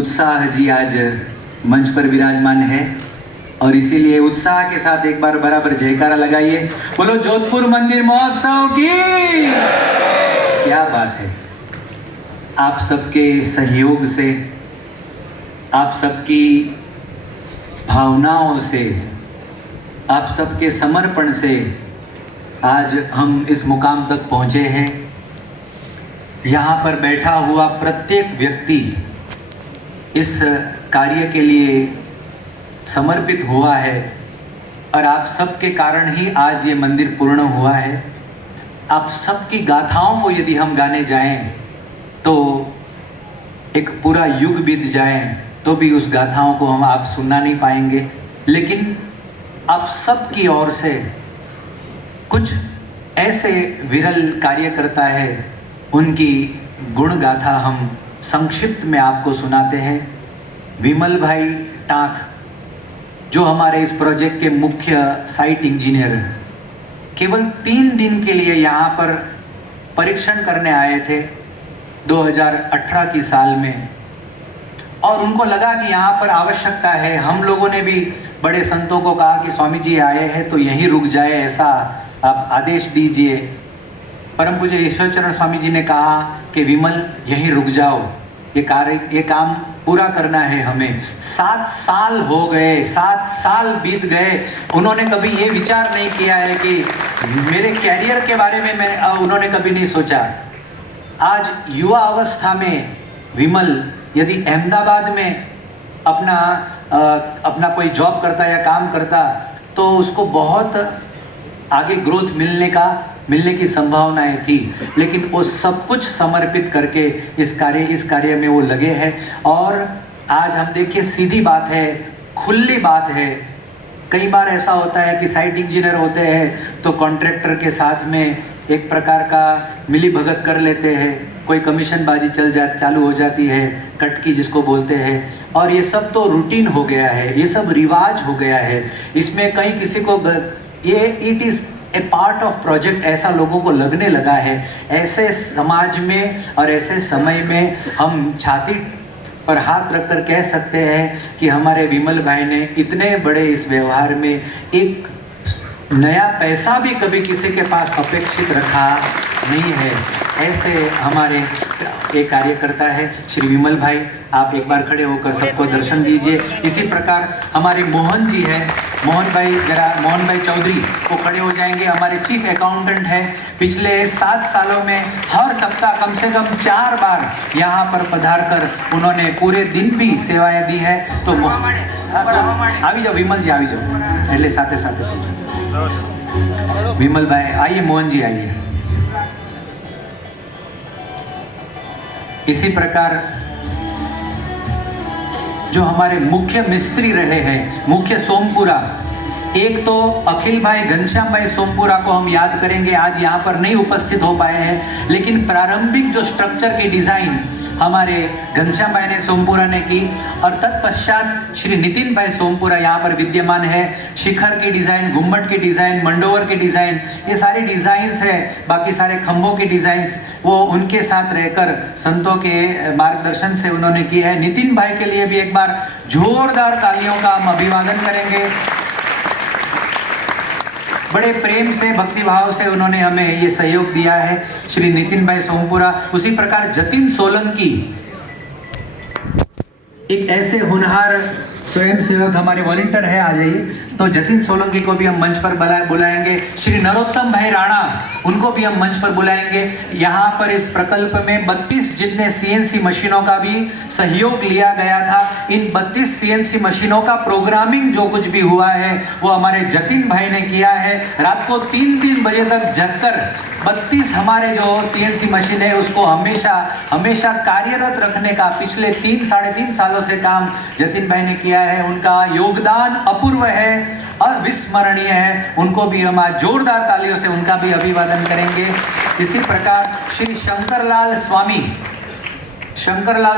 उत्साह जी आज मंच पर विराजमान है और इसीलिए उत्साह के साथ एक बार बराबर जयकारा लगाइए। बोलो जोधपुर मंदिर महोत्सव की। क्या बात है, आप सबके सहयोग से, आप सबकी भावनाओं से, आप सबके समर्पण से आज हम इस मुकाम तक पहुँचे हैं। यहाँ पर बैठा हुआ प्रत्येक व्यक्ति इस कार्य के लिए समर्पित हुआ है और आप सबके कारण ही आज ये मंदिर पूर्ण हुआ है। आप सबकी गाथाओं को यदि हम गाने जाएं तो एक पूरा युग बीत जाए तो भी उस गाथाओं को हम आप सुनना नहीं पाएंगे, लेकिन आप सबकी ओर से कुछ ऐसे विरल कार्य करता है, उनकी गुण गाथा हम संक्षिप्त में आपको सुनाते हैं। विमल भाई टाक जो हमारे इस प्रोजेक्ट के मुख्य साइट इंजीनियर केवल 3 दिन के लिए यहाँ पर परीक्षण करने आए थे 2018 की साल में, और उनको लगा कि यहाँ पर आवश्यकता है। हम लोगों ने भी बड़े संतों को कहा कि स्वामी जी आए हैं तो यहीं रुक जाए, ऐसा आप आदेश दीजिए। परम पूज्य ईश्वरचरण स्वामी जी ने कहा कि विमल यहीं रुक जाओ, ये काम पूरा करना है हमें। 7 साल हो गए, 7 साल बीत गए, उन्होंने कभी ये विचार नहीं किया है कि मेरे कैरियर के बारे में उन्होंने कभी नहीं सोचा। आज युवा अवस्था में विमल यदि अहमदाबाद में अपना कोई जॉब करता या काम करता तो उसको बहुत आगे ग्रोथ मिलने की संभावनाएं थी, लेकिन वो सब कुछ समर्पित करके इस कार्य में वो लगे हैं। और आज हम देखिए, सीधी बात है, खुली बात है। कई बार ऐसा होता है कि साइट इंजीनियर होते हैं तो कॉन्ट्रैक्टर के साथ में एक प्रकार का मिली भगत कर लेते हैं, कोई कमीशन बाजी चालू हो जाती है, कटकी जिसको बोलते हैं, और ये सब तो रूटीन हो गया है, ये सब रिवाज हो गया है। इसमें कहीं किसी को it is a part of project ऐसा लोगों को लगने लगा है। ऐसे समाज में और ऐसे समय में हम छाती पर हाथ रखकर कह सकते हैं कि हमारे विमल भाई ने इतने बड़े इस व्यवहार में एक नया पैसा भी कभी किसी के पास अपेक्षित रखा नहीं है। ऐसे हमारे एक कार्यकर्ता है श्री विमल भाई, आप एक बार खड़े होकर सबको दर्शन दीजिए। इसी प्रकार हमारे मोहन जी हैं, मोहन भाई चौधरी वो खड़े हो जाएंगे। हमारे चीफ अकाउंटेंट हैं, पिछले 7 सालों में हर सप्ताह कम से कम 4 बार यहाँ पर पधार कर उन्होंने पूरे दिन भी सेवाएं दी है। तो आवी जाओ विमल जी, आवी जाओ, એટલે સાથે સાથે विमल भाई आइए, मोहन जी आइए। इसी प्रकार जो हमारे मुख्य मिस्त्री रहे हैं, मुख्य सोमपुरा, एक तो अखिल भाई घनश्याम भाई सोमपुरा को हम याद करेंगे, आज यहाँ पर नहीं उपस्थित हो पाए हैं, लेकिन प्रारंभिक जो स्ट्रक्चर की डिज़ाइन हमारे घनश्याम भाई ने सोमपुरा ने की, और तत्पश्चात श्री नितिन भाई सोमपुरा यहाँ पर विद्यमान है। शिखर की डिज़ाइन, गुम्बद की डिज़ाइन, मंडोवर की डिज़ाइन, ये सारी डिज़ाइंस है, बाकी सारे खंभों की डिज़ाइंस वो उनके साथ रहकर संतों के मार्गदर्शन से उन्होंने की है। नितिन भाई के लिए भी एक बार जोरदार तालियों का हम अभिवादन करेंगे। बड़े प्रेम से, भक्ति भाव से उन्होंने हमें ये सहयोग दिया है, श्री नितिन भाई सोमपुरा। उसी प्रकार जतिन सोलंकी, एक ऐसे होनहार स्वयं सेवक हमारे वॉलंटियर है, आ जाइए। तो जतिन सोलंकी को भी हम मंच पर बुलाएंगे। श्री नरोत्तम भाई राणा, उनको भी हम मंच पर बुलाएंगे। यहाँ पर इस प्रकल्प में 32 जितने CNC मशीनों का भी सहयोग लिया गया था। इन 32 CNC मशीनों का प्रोग्रामिंग जो कुछ भी हुआ है वो हमारे जतिन भाई ने किया है। रात को 3-3 बजे तक जगकर 32 हमारे जो CNC मशीन है उसको हमेशा कार्यरत रखने का पिछले 3-3.5 सालों से काम जतिन भाई ने किया है। उनका योगदान अपूर्व है, अविस्मरणीय है। उनको भी हम आज जोरदार तालियों से उनका भी अभिवादन करेंगे। इसी प्रकार श्री शंकरलाल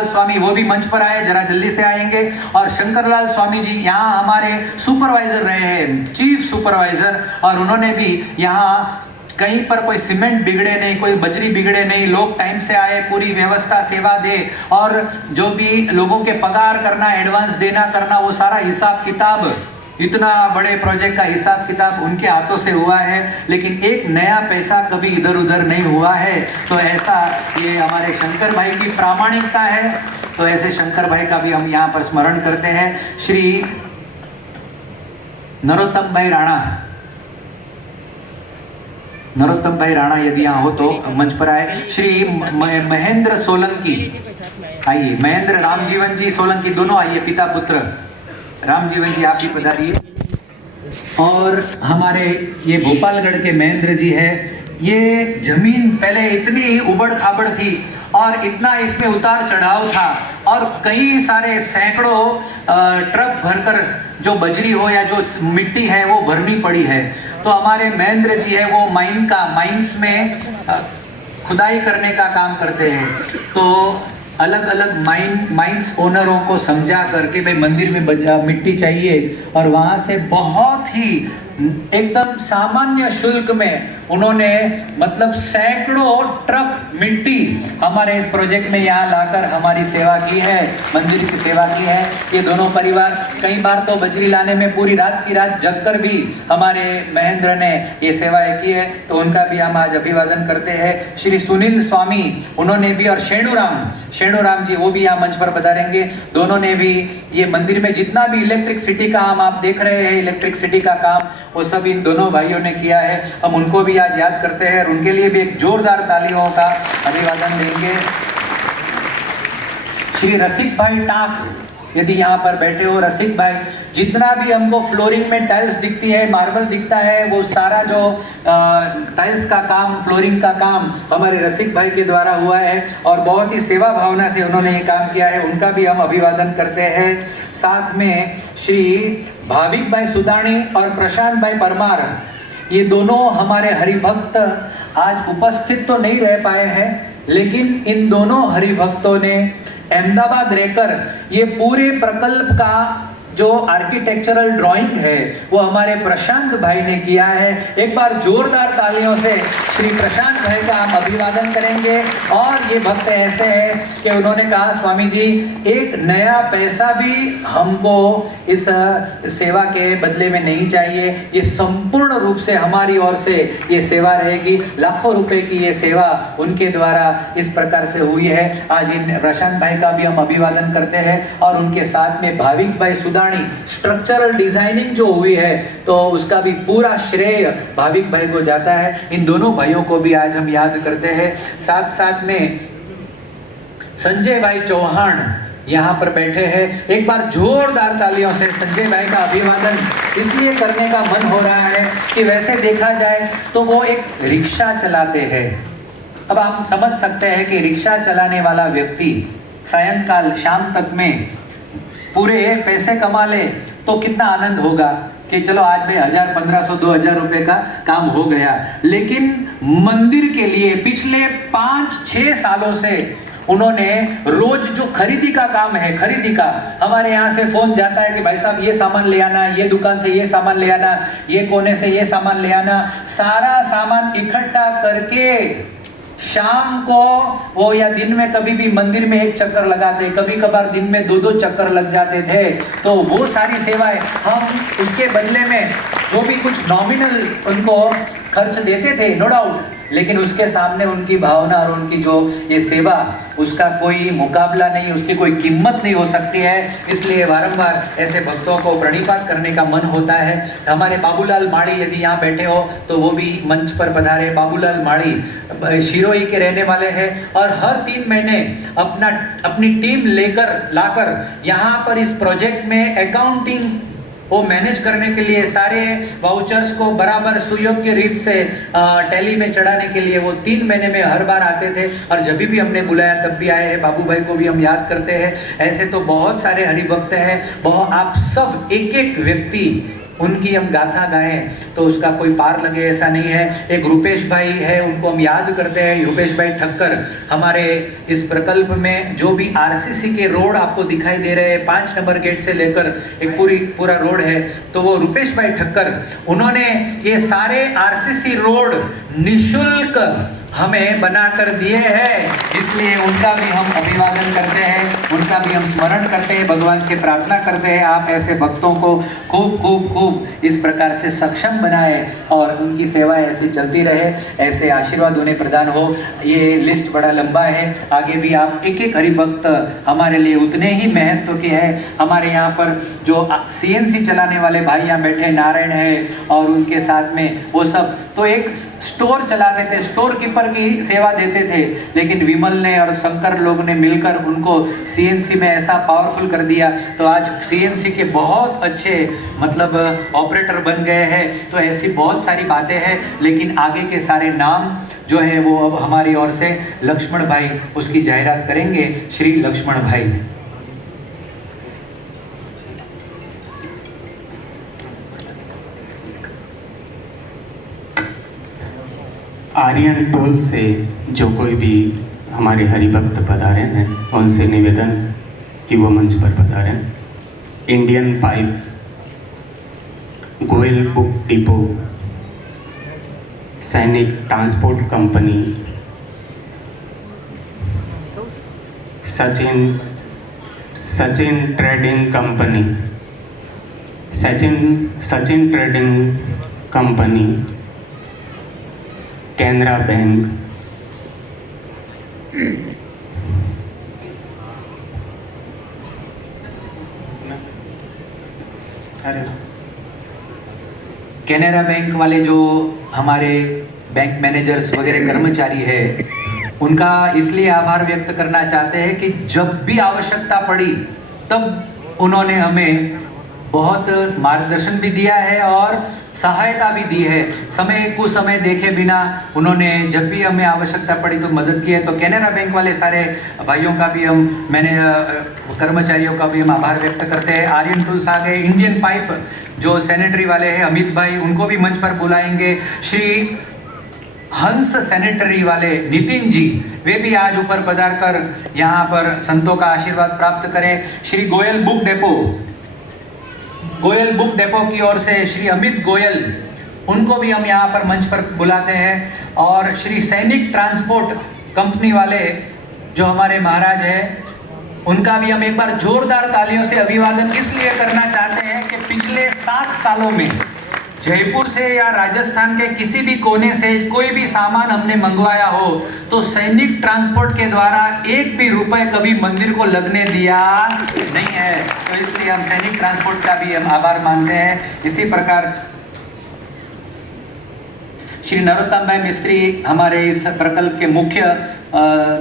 स्वामी वो भी मंच पर आए, जरा जल्दी से आएंगे। और शंकरलाल स्वामी जी यहाँ हमारे सुपरवाइजर रहे हैं, चीफ सुपरवाइजर, और उन्होंने भी यहाँ कहीं पर कोई सीमेंट बिगड़े नहीं, कोई बजरी बिगड़े नहीं, लोग टाइम से आए, पूरी व्यवस्था सेवा दे, और जो भी लोगों के पगार करना, एडवांस देना करना, वो सारा हिसाब किताब, इतना बड़े प्रोजेक्ट का हिसाब किताब उनके हाथों से हुआ है, लेकिन एक नया पैसा कभी इधर उधर नहीं हुआ है। तो ऐसा ये हमारे शंकर भाई की प्रामाणिकता है। तो ऐसे शंकर भाई का भी हम यहाँ पर स्मरण करते हैं। श्री नरोत्तम भाई राणा, नरोत्तम भाई राणा यदि यहाँ हो तो मंच पर आए। श्री महेंद्र सोलंकी आइए, महेंद्र रामजीवन जी सोलंकी दोनों आइए, पिता पुत्र। रामजीवन जी आप भी पधारिए। और हमारे ये भोपालगढ़ के महेंद्र जी है। ये जमीन पहले इतनी उबड़ खाबड़ थी और इतना इसमें उतार चढ़ाव था, और कई सारे सैकड़ों ट्रक भरकर जो बजरी हो या जो मिट्टी है वो भरनी पड़ी है। तो हमारे महेंद्र जी है वो माइंस में खुदाई करने का काम करते हैं। तो अलग अलग माइंस ओनरों को समझा करके भाई मंदिर में मिट्टी चाहिए, और वहाँ से बहुत ही एकदम सामान्य शुल्क में उन्होंने मतलब सैकड़ों ट्रक मिट्टी हमारे इस प्रोजेक्ट में यहाँ लाकर हमारी सेवा की है, मंदिर की सेवा की है। ये दोनों परिवार कई बार तो बजरी लाने में पूरी रात की रात जगकर भी हमारे महेंद्र ने ये सेवाएं की है, तो उनका भी हम आज अभिवादन करते हैं। श्री सुनील स्वामी उन्होंने भी, और शेणुराम जी वो भी यहाँ मंच पर पधारेंगे। दोनों ने भी ये मंदिर में जितना भी इलेक्ट्रिसिटी का काम आप देख रहे हैं, इलेक्ट्रिसिटी का काम वो सब इन दोनों भाइयों ने किया है। हम उनको भी आज याद करते हैं और उनके लिए भी एक जोरदार तालियों का अभिवादन देंगे। श्री रसिक भाई टाक यदि यहाँ पर बैठे हो, रसिक भाई, जितना भी हमको फ्लोरिंग में टाइल्स दिखती है, मार्बल दिखता है, वो सारा जो टाइल्स का काम, फ्लोरिंग का काम हमारे रसिक भाई के द्वारा हुआ है, और बहुत ही सेवा भावना से उन्होंने ये काम किया है। उनका भी हम अभिवादन करते हैं। साथ में श्री भाविक भाई सुदानी और प्रशांत भाई परमार, ये दोनों हमारे हरिभक्त आज उपस्थित तो नहीं रह पाए हैं, लेकिन इन दोनों हरिभक्तों ने अहमदाबाद रहकर ये पूरे प्रकल्प का जो आर्किटेक्चरल ड्राइंग है वो हमारे प्रशांत भाई ने किया है। एक बार जोरदार तालियों से श्री प्रशांत भाई का हम अभिवादन करेंगे। और ये भक्त ऐसे हैं कि उन्होंने कहा, स्वामी जी एक नया पैसा भी हमको इस सेवा के बदले में नहीं चाहिए, ये संपूर्ण रूप से हमारी ओर से ये सेवा रहेगी। लाखों रुपए की ये सेवा उनके द्वारा इस प्रकार से हुई है। आज इन प्रशांत भाई का भी हम अभिवादन करते हैं, और उनके साथ में भाविक भाई सुदानी, स्ट्रक्चरल डिजाइनिंग जो हुई है तो उसका भी पूरा श्रेय भाविक भाई को जाता है। इन दोनों भाइयों को भी आज हम याद करते हैं। साथ साथ में संजय भाई चौहान यहाँ पर बैठे हैं। एक बार जोरदार तालियों से संजय भाई का अभिवादन इसलिए करने का मन हो रहा है कि वैसे देखा जाए तो वो एक रिक्शा चलाते हैं। अब आप समझ सकते हैं कि रिक्शा चलाने वाला व्यक्ति सायंकाल शाम तक में पूरे पैसे कमा ले तो कितना आनंद होगा कि चलो आज भाई 1000, 1500, 2000 रुपए का काम हो गया। लेकिन मंदिर के लिए पिछले 5-6 सालों से उन्होंने रोज जो खरीदी का काम है, खरीदी का, हमारे यहाँ से फोन जाता है कि भाई साहब ये सामान ले आना, ये दुकान से ये सामान ले आना, ये कोने से ये सामान ले आना, सारा सामान इकट्ठा करके शाम को वो या दिन में कभी भी मंदिर में एक चक्कर लगाते, कभी कभार दिन में 2-2 चक्कर लग जाते थे। तो वो सारी सेवाएं हम उसके बदले में जो भी कुछ नॉमिनल उनको खर्च देते थे, नो डाउट, लेकिन उसके सामने उनकी भावना और उनकी जो ये सेवा, उसका कोई मुकाबला नहीं, उसकी कोई कीमत नहीं हो सकती है। इसलिए बारंबार ऐसे भक्तों को प्रणिपात करने का मन होता है। हमारे बाबूलाल माड़ी यदि यहाँ बैठे हो तो वो भी मंच पर पधारे। बाबूलाल माड़ी शिरोई के रहने वाले हैं और हर 3 महीने अपनी टीम लाकर यहाँ पर इस प्रोजेक्ट में अकाउंटिंग वो मैनेज करने के लिए सारे वाउचर्स को बराबर सुयोग्य रीत से टैली में चढ़ाने के लिए वो 3 महीने में हर बार आते थे, और जब भी हमने बुलाया तब भी आए हैं। बाबू भाई को भी हम याद करते हैं। ऐसे तो बहुत सारे हरिभक्त हैं, बहुत, आप सब एक एक व्यक्ति उनकी हम गाथा गाएं तो उसका कोई पार लगे, ऐसा नहीं है। एक रुपेश भाई है, उनको हम याद करते हैं, रुपेश भाई ठक्कर। हमारे इस प्रकल्प में जो भी आरसीसी के रोड आपको दिखाई दे रहे हैं, 5 नंबर गेट से लेकर एक पूरा रोड है, तो वो रुपेश भाई ठक्कर, उन्होंने ये सारे आरसीसी रोड निशुल्क हमें बनाकर दिए हैं। इसलिए उनका भी हम अभिवादन करते हैं, उनका भी हम स्मरण करते हैं, भगवान से प्रार्थना करते हैं आप ऐसे भक्तों को खूब खूब खूब इस प्रकार से सक्षम बनाए और उनकी सेवा ऐसी चलती रहे, ऐसे आशीर्वाद उन्हें प्रदान हो। ये लिस्ट बड़ा लंबा है, आगे भी आप एक एक हरिभक्त हमारे लिए उतने ही महत्व के हैं। हमारे यहाँ पर जो सीएनसी चलाने वाले भाई यहाँ बैठे नारायण है और उनके साथ में वो सब तो एक स्टोर चलाते थे, स्टोर कीपर की सेवा देते थे, लेकिन विमल ने और शंकर लोग ने मिलकर उनको सीएनसी में ऐसा पावरफुल कर दिया, तो आज सीएनसी के बहुत अच्छे मतलब ऑपरेटर बन गए हैं। तो ऐसी बहुत सारी बातें हैं, लेकिन आगे के सारे नाम जो है वो अब हमारी ओर से लक्ष्मण भाई उसकी जाहिरात करेंगे। श्री लक्ष्मण भाई। आर्यन टोल से जो कोई भी हमारे हरिभक्त पधारे हैं उनसे निवेदन कि वो मंच पर पधारें। Indian pipe, Goyal book depot, Sainik transport company, Sachin trading company, Sachin trading company, Canara bank, Canara bank वाले जो हमारे बैंक मैनेजर्स वगैरह कर्मचारी है, उनका इसलिए आभार व्यक्त करना चाहते हैं कि जब भी आवश्यकता पड़ी तब उन्होंने हमें बहुत मार्गदर्शन भी दिया है और सहायता भी दी है। कुछ समय देखे बिना उन्होंने जब भी हमें आवश्यकता पड़ी तो मदद की है। तो कैनरा बैंक वाले सारे भाइयों का भी कर्मचारियों का भी हम आभार व्यक्त करते हैं। आर्यन टूल्स आ गए। इंडियन पाइप जो सैनिटरी वाले हैं अमित भाई, उनको भी मंच पर बुलाएंगे। श्री हंस सैनिटरी वाले नितिन जी, वे भी आज ऊपर पधार कर यहाँ पर संतों का आशीर्वाद प्राप्त करें। श्री गोयल बुक डेपो की ओर से श्री अमित गोयल, उनको भी हम यहाँ पर मंच पर बुलाते हैं। और श्री सैनिक ट्रांसपोर्ट कंपनी वाले जो हमारे महाराज हैं, उनका भी हम एक बार जोरदार तालियों से अभिवादन इसलिए करना चाहते हैं कि पिछले 7 सालों में जयपुर से या राजस्थान के किसी भी कोने से कोई भी सामान हमने मंगवाया हो तो सैनिक ट्रांसपोर्ट के द्वारा एक भी रुपए कभी मंदिर को लगने दिया नहीं है। तो इसलिए हम सैनिक ट्रांसपोर्ट का भी हम आभार मानते हैं। इसी प्रकार श्री नरोत्तम भाई मिस्त्री हमारे इस प्रकल्प के मुख्य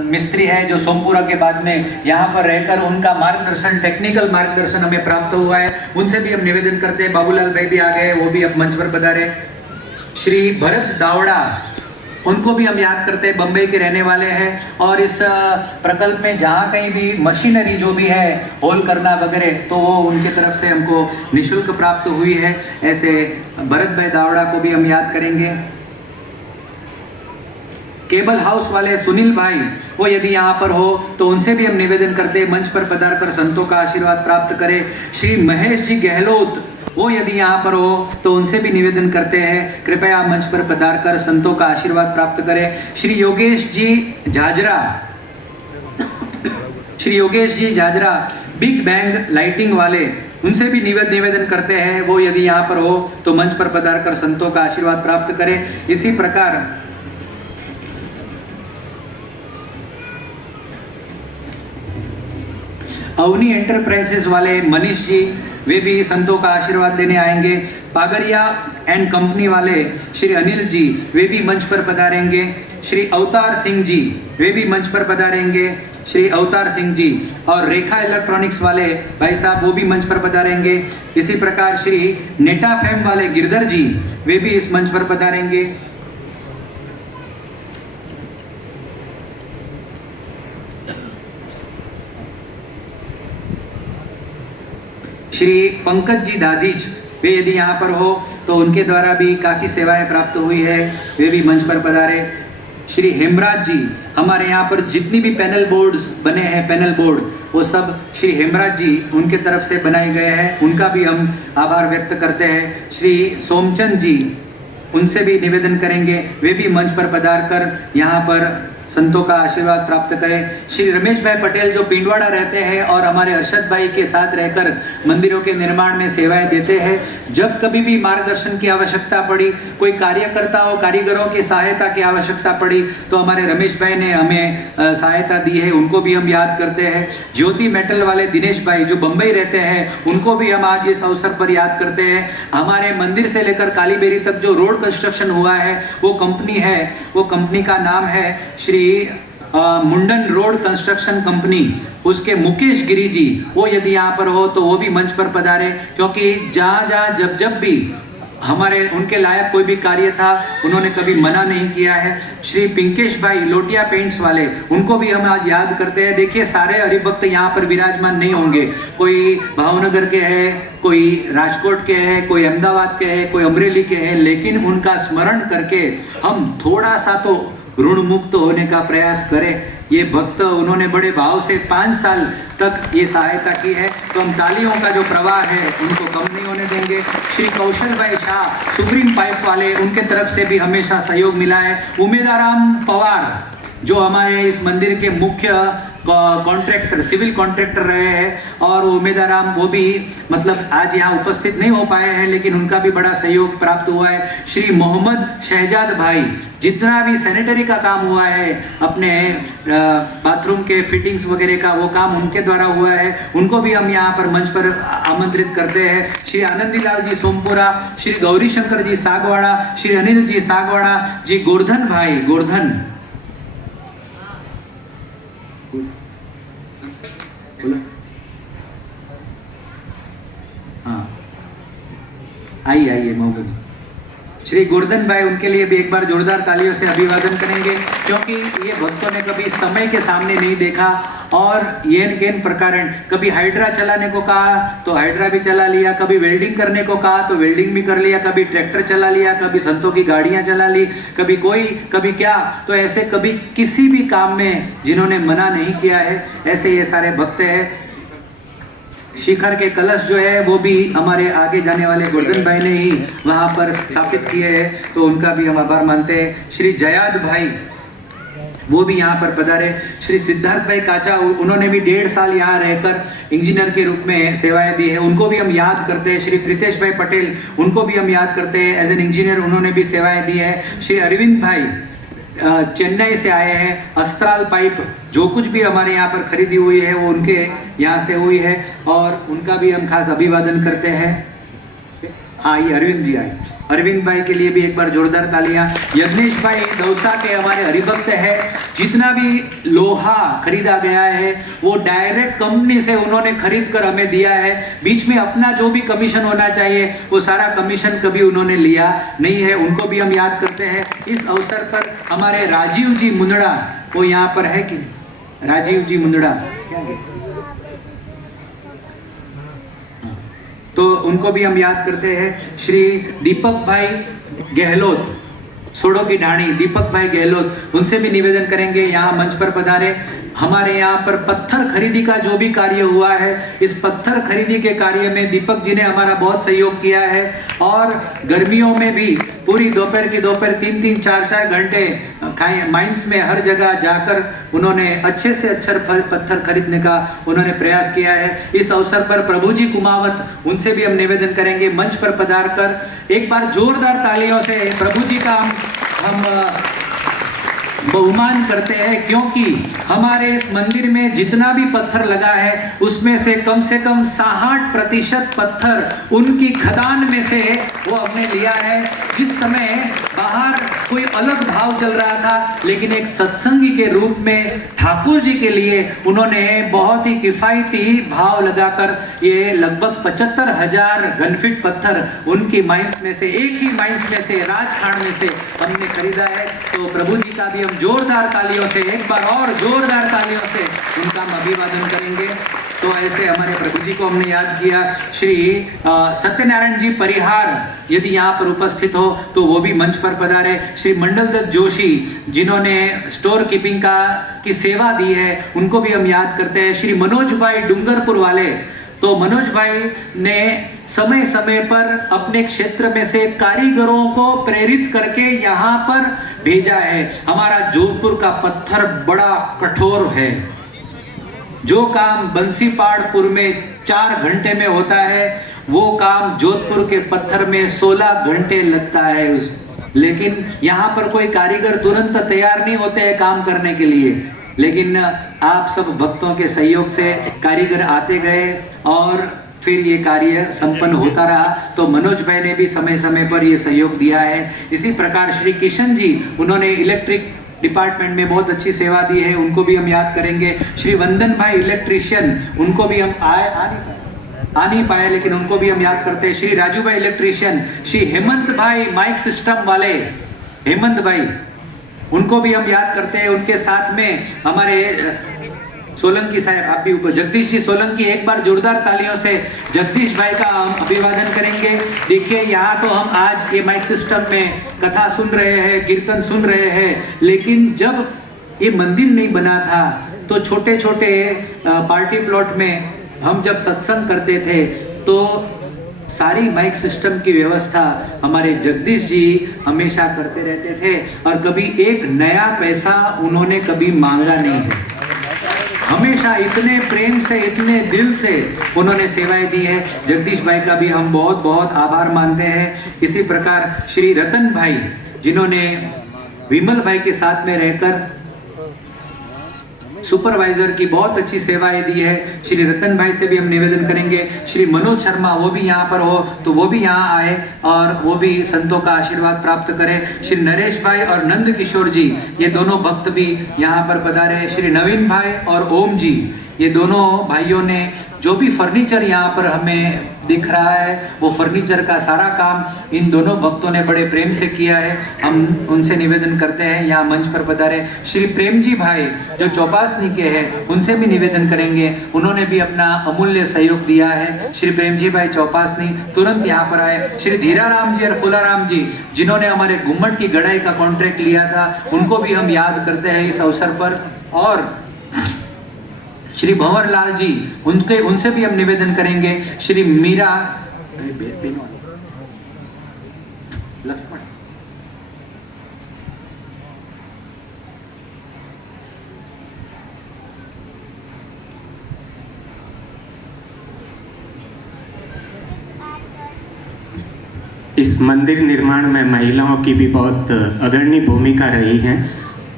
मिस्त्री है, जो सोमपुरा के बाद में यहाँ पर रहकर उनका मार्गदर्शन, टेक्निकल मार्गदर्शन हमें प्राप्त हुआ है। उनसे भी हम निवेदन करते हैं। बाबूलाल भाई भी आ गए, वो भी अब मंच पर पधारे। श्री भरत दावड़ा, उनको भी हम याद करते हैं, बम्बई के रहने वाले हैं और इस प्रकल्प में जहाँ कहीं भी मशीनरी जो भी है होल करना वगैरह, तो वो उनकी तरफ से हमको निःशुल्क प्राप्त हुई है। ऐसे भरत भाई दावड़ा को भी हम याद करेंगे। केबल हाउस वाले सुनील भाई, वो यदि यहाँ पर हो तो उनसे भी हम निवेदन करते हैं मंच पर पधार कर संतों का आशीर्वाद प्राप्त करें। श्री महेश जी गहलोत, वो यदि यहाँ पर हो तो उनसे भी निवेदन करते हैं कृपया मंच पर पधार कर संतों का आशीर्वाद प्राप्त करें। Shri Yogesh ji Jhajra big bang lighting वाले, उनसे भी निवेदन करते हैं, वो यदि यहाँ पर हो तो मंच पर पधार कर संतों का आशीर्वाद प्राप्त करें। इसी प्रकार अवनी एंटरप्राइजेस वाले मनीष जी, वे भी संतों का आशीर्वाद लेने आएंगे। पागरिया एंड कंपनी वाले श्री अनिल जी, वे भी मंच पर पधारेंगे। श्री अवतार सिंह जी, वे भी मंच पर पधारेंगे। श्री अवतार सिंह जी और रेखा इलेक्ट्रॉनिक्स वाले भाई साहब, वो भी मंच पर पधारेंगे। इसी प्रकार श्री नेटा फैम वाले गिरधर जी, वे भी इस मंच पर पधारेंगे। श्री पंकज जी दादीज, वे यदि यहाँ पर हो तो उनके द्वारा भी काफ़ी सेवाएं प्राप्त हुई है, वे भी मंच पर पधारे। श्री हेमराज जी, हमारे यहाँ पर जितनी भी पैनल बोर्ड्स बने हैं, पैनल बोर्ड, वो सब श्री हेमराज जी उनके तरफ से बनाए गए हैं, उनका भी हम आभार व्यक्त करते हैं। श्री सोमचंद जी, उनसे भी निवेदन करेंगे, वे भी मंच पर पधार कर यहाँ पर संतों का आशीर्वाद प्राप्त करें। श्री रमेश भाई पटेल जो पिंडवाड़ा रहते हैं और हमारे अरशद भाई के साथ रहकर मंदिरों के निर्माण में सेवाएं देते हैं। जब कभी भी मार्गदर्शन की आवश्यकता पड़ी, कोई कार्यकर्ताओं कारीगरों की सहायता की आवश्यकता पड़ी, तो हमारे रमेश भाई ने हमें सहायता दी है, उनको भी हम याद करते हैं। ज्योति मेटल वाले दिनेश भाई जो बम्बई रहते हैं, उनको भी हम आज इस अवसर पर याद करते हैं। हमारे मंदिर से लेकर कालीबेरी तक जो रोड कंस्ट्रक्शन हुआ है, वो कंपनी है, वो कंपनी का नाम है श्री मुंडन रोड कंस्ट्रक्शन कंपनी। उसके मुकेश गिरी जी, वो यदि यहाँ पर हो तो वो भी मंच पर पधारे, क्योंकि जहाँ जहाँ जब जब भी हमारे उनके लायक कोई भी कार्य था, उन्होंने कभी मना नहीं किया है। श्री पिंकेश भाई लोटिया पेंट्स वाले, उनको भी हम आज याद करते हैं। देखिए, सारे हरिभक्त यहाँ पर विराजमान नहीं होंगे, कोई भावनगर के हैं, कोई राजकोट के हैं, कोई अहमदाबाद के हैं, कोई अमरेली के हैं, लेकिन उनका स्मरण करके हम थोड़ा सा तो ऋण मुक्त होने का प्रयास करें। ये भक्त, उन्होंने बड़े भाव से 5 साल तक ये सहायता की है, तो हम तालियों का जो प्रवाह है उनको कम नहीं होने देंगे। श्री कौशल भाई शाह सुप्रीम पाइप वाले, उनके तरफ से भी हमेशा सहयोग मिला है। उमेदाराम पवार जो हमारे इस मंदिर के मुख्य कॉन्ट्रैक्टर, सिविल कॉन्ट्रैक्टर रहे हैं, और उमेदाराम वो भी मतलब आज यहाँ उपस्थित नहीं हो पाए हैं, लेकिन उनका भी बड़ा सहयोग प्राप्त हुआ है। श्री मोहम्मद शहजाद भाई, जितना भी सैनिटरी का काम हुआ है, अपने बाथरूम के फिटिंग्स वगैरह का, वो काम उनके द्वारा हुआ है, उनको भी हम यहाँ पर मंच पर आमंत्रित करते हैं। श्री आनंदीलाल जी सोमपुरा, श्री गौरी शंकर जी सागवाड़ा, श्री अनिल जी सागवाड़ा जी, गोवर्धन भाई, गोवर्धन हाँ, आइए मोहम्मद जी, श्री गोवर्धन भाई, उनके लिए भी एक बार जोरदार तालियों से अभिवादन करेंगे, क्योंकि ये भक्तों ने कभी समय के सामने नहीं देखा, और येन केन प्रकारण, कभी हाइड्रा चलाने को कहा तो हाइड्रा भी चला लिया, कभी वेल्डिंग करने को कहा तो वेल्डिंग भी कर लिया, कभी ट्रैक्टर चला लिया, कभी संतों की गाड़ियां चला ली, कभी कोई, कभी क्या, तो ऐसे कभी किसी भी काम में जिन्होंने मना नहीं किया है, ऐसे ये सारे भक्त हैं। शिखर के कलश जो है वो भी हमारे आगे जाने वाले गोवर्धन भाई ने ही वहाँ पर स्थापित किए हैं, तो उनका भी हम आभार मानते हैं। श्री जयाद भाई, वो भी यहाँ पर पधारे। श्री सिद्धार्थ भाई काचा, उन्होंने भी 1.5 साल यहाँ रहकर इंजीनियर के रूप में सेवाएं दी है, उनको भी हम याद करते हैं। श्री प्रीतेश भाई पटेल, उनको भी हम याद करते हैं, एज एन इंजीनियर उन्होंने भी सेवाएं दी है। श्री अरविंद भाई चेन्नई से आए हैं, अस्त्राल पाइप जो कुछ भी हमारे यहाँ पर खरीदी हुई है वो उनके यहाँ से हुई है, और उनका भी हम खास अभिवादन करते हैं। हाँ, ये अरविंद जी आए, अरविंद भाई के लिए भी एक बार जोरदार तालियां। यज्ञेश भाई दौसा के हमारे हरिभक्त है, जितना भी लोहा खरीदा गया है वो डायरेक्ट कंपनी से उन्होंने खरीद कर हमें दिया है, बीच में अपना जो भी कमीशन होना चाहिए वो सारा कमीशन कभी उन्होंने लिया नहीं है, उनको भी हम याद करते हैं। इस अवसर पर हमारे राजीव जी मुंदड़ा, वो यहाँ पर है कि राजीव जी मुंदड़ा, तो उनको भी हम याद करते हैं। श्री दीपक भाई गहलोत, सोडो की ढाणी, दीपक भाई गहलोत, उनसे भी निवेदन करेंगे यहाँ मंच पर पधारे। हमारे यहाँ पर पत्थर खरीदी का जो भी कार्य हुआ है, इस पत्थर खरीदी के कार्य में दीपक जी ने हमारा बहुत सहयोग किया है, और गर्मियों में भी पूरी दोपहर की दोपहर 3-3, 4-4 घंटे माइंस में हर जगह जाकर उन्होंने अच्छे से अच्छा पत्थर खरीदने का उन्होंने प्रयास किया है। इस अवसर पर प्रभु जी कुमावत, उनसे भी हम निवेदन करेंगे मंच पर पधार कर एक बार जोरदार तालियों से प्रभु जी का हम बहुमान करते हैं, क्योंकि हमारे इस मंदिर में जितना भी पत्थर लगा है उसमें से कम 60% पत्थर उनकी खदान में से वो हमने लिया है। जिस समय बाहर कोई अलग भाव चल रहा था, लेकिन एक सत्संगी के रूप में ठाकुर जी के लिए उन्होंने बहुत ही किफ़ायती भाव लगाकर ये लगभग 75,000 घनफीट पत्थर उनकी माइंस में से, एक ही माइंस में से, राजखाड़ में से हमने खरीदा है। तो प्रभु जी का भी जोरदार तालियों से, एक बार और जोरदार तालियों से उनका हम अभिवादन करेंगे। तो ऐसे हमारे प्रभु जी को हमने याद किया। श्री सत्यनारायण जी परिहार यदि यहाँ पर उपस्थित हो तो वो भी मंच पर पधारे। श्री मंडल दत्त जोशी जिन्होंने स्टोर कीपिंग की सेवा दी है, उनको भी हम याद करते हैं। श्री मनोज भाई डूंगरपुर वाले, तो मनोज भाई ने समय समय पर अपने क्षेत्र में से कारीगरों को प्रेरित करके यहाँ पर भेजा है। हमारा जोधपुर का पत्थर बड़ा कठोर है। जो काम बंसीपाड़पुर में 4 घंटे में होता है, वो काम जोधपुर के पत्थर में 16 घंटे लगता है। लेकिन यहाँ पर कोई कारीगर तुरंत तैयार नहीं होते हैं काम करने के लिए, लेकिन आप सब भक्तों के सहयोग से कारीगर आते गए और फिर ये कार्य संपन्न होता रहा। तो मनोज भाई ने भी समय समय पर ये सहयोग दिया है। इसी प्रकार श्री किशन जी, उन्होंने इलेक्ट्रिक डिपार्टमेंट में बहुत अच्छी सेवा दी है, उनको भी हम याद करेंगे। श्री वंदन भाई इलेक्ट्रीशियन, उनको भी हम आ नहीं पाए, लेकिन उनको भी हम याद करते हैं। श्री राजू भाई इलेक्ट्रीशियन, श्री हेमंत भाई माइक सिस्टम वाले, हेमंत भाई, उनको भी हम याद करते हैं। उनके साथ में हमारे सोलंकी साहब, आप भी ऊपर, जगदीश जी सोलंकी, एक बार जोरदार तालियों से जगदीश भाई का हम अभिवादन करेंगे। देखिए यहाँ तो हम आज के माइक सिस्टम में कथा सुन रहे हैं, कीर्तन सुन रहे हैं, लेकिन जब ये मंदिर नहीं बना था तो छोटे छोटे पार्टी प्लॉट में हम जब सत्संग करते थे तो सारी माइक सिस्टम की व्यवस्था हमारे जगदीश जी हमेशा करते रहते थे और कभी एक नया पैसा उन्होंने कभी मांगा नहीं है। हमेशा इतने प्रेम से, इतने दिल से उन्होंने सेवाएं दी है। जगदीश भाई का भी हम बहुत बहुत आभार मानते हैं। इसी प्रकार श्री रतन भाई, जिन्होंने विमल भाई के साथ में रहकर सुपरवाइजर की बहुत अच्छी सेवाएं दी है, श्री रतन भाई से भी हम निवेदन करेंगे। श्री मनोज शर्मा, वो भी यहाँ पर हो तो वो भी यहाँ आए और वो भी संतों का आशीर्वाद प्राप्त करें। श्री नरेश भाई और नंद किशोर जी, ये दोनों भक्त भी यहाँ पर पधारे। श्री नवीन भाई और ओम जी, ये दोनों भाइयों ने जो भी फर्नीचर यहाँ पर हमें दिख रहा है, वो फर्नीचर का सारा काम इन दोनों भक्तों ने बड़े प्रेम से किया है। हम उनसे निवेदन करते हैं यहाँ मंच पर पधारे। श्री प्रेम जी भाई जो चौपासनी के हैं, उनसे भी निवेदन करेंगे, उन्होंने भी अपना अमूल्य सहयोग दिया है। श्री प्रेम जी भाई चौपासनी तुरंत यहाँ पर आए। श्री धीरा राम जी और फुलाराम जी, जिन्होंने हमारे घुम्मट की गढ़ाई का कॉन्ट्रैक्ट लिया था, उनको भी हम याद करते हैं इस अवसर पर। और श्री भंवर लाल जी, उनसे भी हम निवेदन करेंगे। श्री मीरा लक्ष्मण, इस मंदिर निर्माण में महिलाओं की भी बहुत अग्रणी भूमिका रही है,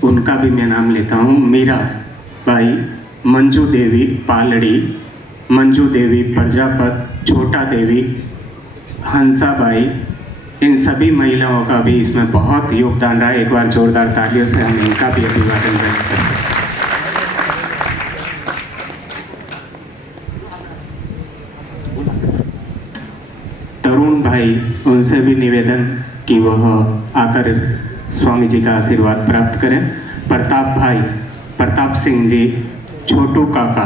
उनका भी मैं नाम लेता हूँ। मीरा बाई, मंजू देवी पालड़ी, मंजू देवी प्रजापत, छोटा देवी, हंसा बाई, इन सभी महिलाओं का भी इसमें बहुत योगदान रहा है। एक बार जोरदार तालियों से हम इनका भी अभिवादन व्यक्त करते हैं। तरुण भाई, उनसे भी निवेदन कि वह आकर स्वामी जी का आशीर्वाद प्राप्त करें। प्रताप भाई, प्रताप सिंह जी, छोटू काका,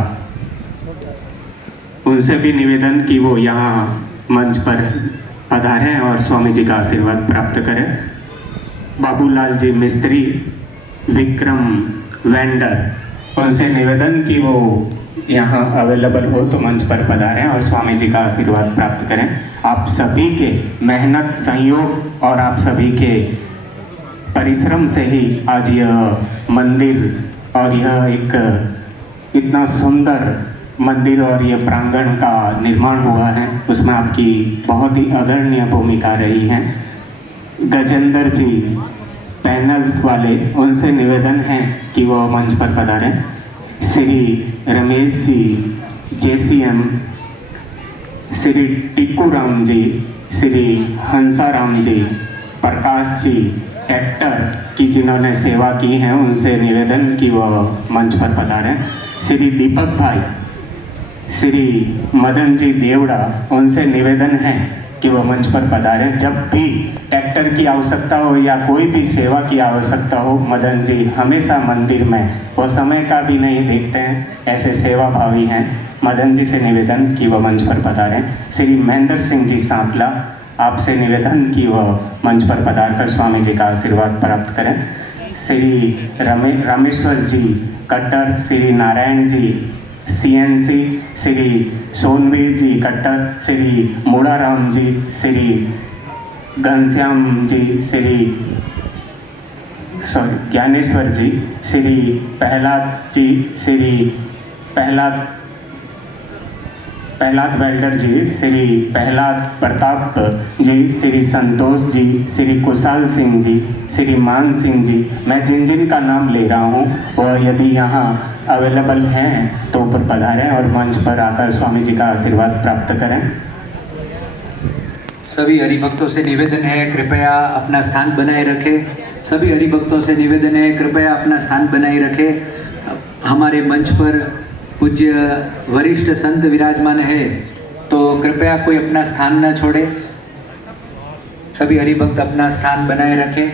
उनसे भी निवेदन कि वो यहाँ मंच पर पधारें और स्वामी जी का आशीर्वाद प्राप्त करें। बाबूलाल जी मिस्त्री, विक्रम वेंडर, उनसे निवेदन कि वो यहाँ अवेलेबल हो तो मंच पर पधारें और स्वामी जी का आशीर्वाद प्राप्त करें। आप सभी के मेहनत, संयोग और आप सभी के परिश्रम से ही आज यह मंदिर और यह एक इतना सुंदर मंदिर और ये प्रांगण का निर्माण हुआ है, उसमें आपकी बहुत ही अग्रणी भूमिका रही है। गजेंद्र जी पैनल्स वाले, उनसे निवेदन है कि वो मंच पर पधारें। श्री रमेश जी JCM, श्री टिक्कू राम जी, श्री हंसाराम जी, प्रकाश जी ट्रैक्टर की जिन्होंने सेवा की है, उनसे निवेदन कि वह मंच पर पधारें। श्री दीपक भाई, श्री मदन जी देवड़ा, उनसे निवेदन है कि वो मंच पर पधारें। जब भी ट्रैक्टर की आवश्यकता हो या कोई भी सेवा की आवश्यकता हो, मदन जी हमेशा मंदिर में, वो समय का भी नहीं देखते हैं, ऐसे सेवा भावी हैं। मदन जी से निवेदन कि वह मंच पर पधारें। श्री महेंद्र सिंह जी सांपला, आपसे निवेदन कि वह मंच पर पधार कर स्वामी जी का आशीर्वाद प्राप्त करें। श्री रामेश्वर जी कट्टर, श्री नारायण जी CNC, श्री सोनवीर जी कट्टर, श्री मूड़ाराम जी, श्री घनश्याम जी, श्री ज्ञानेश्वर जी, श्री प्रहलाद जी, श्री प्रहलाद वेल्डर जी, श्री प्रहलाद प्रताप जी, श्री संतोष जी, श्री कुशाल सिंह जी, श्री मान सिंह जी। मैं जिन जिन का नाम ले रहा हूँ वह यदि यहाँ अवेलेबल हैं तो ऊपर पधारें और मंच पर आकर स्वामी जी का आशीर्वाद प्राप्त करें। सभी हरिभक्तों से निवेदन है कृपया अपना स्थान बनाए रखें। सभी हरिभक्तों से निवेदन है कृपया अपना स्थान बनाए रखें। हमारे मंच पर पूज्य वरिष्ठ संत विराजमान है, तो कृपया कोई अपना स्थान न छोड़े। सभी हरिभक्त अपना स्थान बनाए रखें।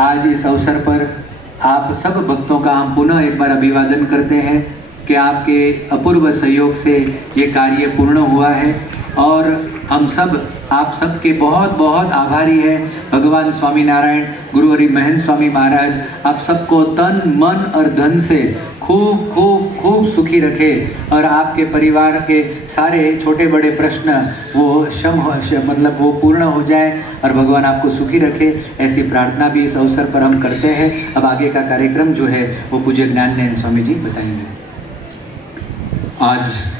आज इस अवसर पर आप सब भक्तों का हम पुनः एक बार अभिवादन करते हैं कि आपके अपूर्व सहयोग से ये कार्य पूर्ण हुआ है और हम सब आप सबके बहुत बहुत आभारी हैं। भगवान स्वामी नारायण गुरु हरि महंत स्वामी महाराज आप सबको तन मन और धन से खूब खूब खूब सुखी रखे और आपके परिवार के सारे छोटे बड़े प्रश्न वो मतलब वो पूर्ण हो जाए और भगवान आपको सुखी रखे, ऐसी प्रार्थना भी इस अवसर पर हम करते हैं। अब आगे का कार्यक्रम जो है वो पूज्य ज्ञान नयन स्वामी जी बताएंगे। आज